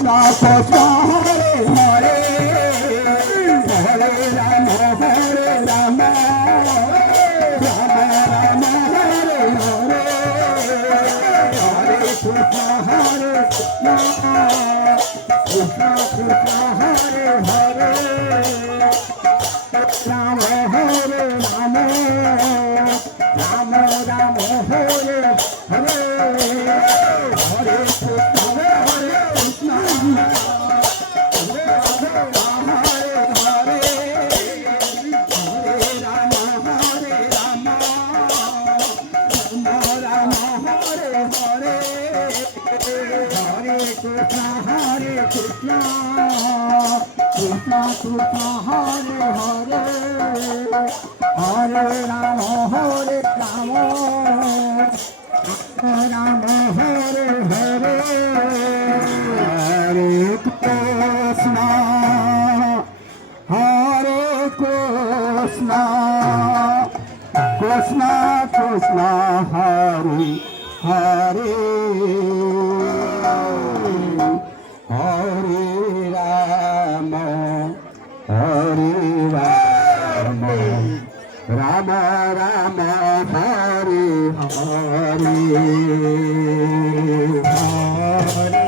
Krishna Hare Hare Hare Ram Ram Ram Hare Hare Hare Krishna Hare Krishna Krishna Hare Hare Ram Hare Ram Ram Ram Hare Hare Hare Krishna Hare Krishna Hare Krishna, Krishna Krishna Hare Hare, Hare Rama Hare Rama, Rama Hare Hare, Hare Krishna, Hare Krishna, Krishna Krishna Hare Hare. Hare Rama, Hare Rama, Rama Rama, Hare Hare, Hare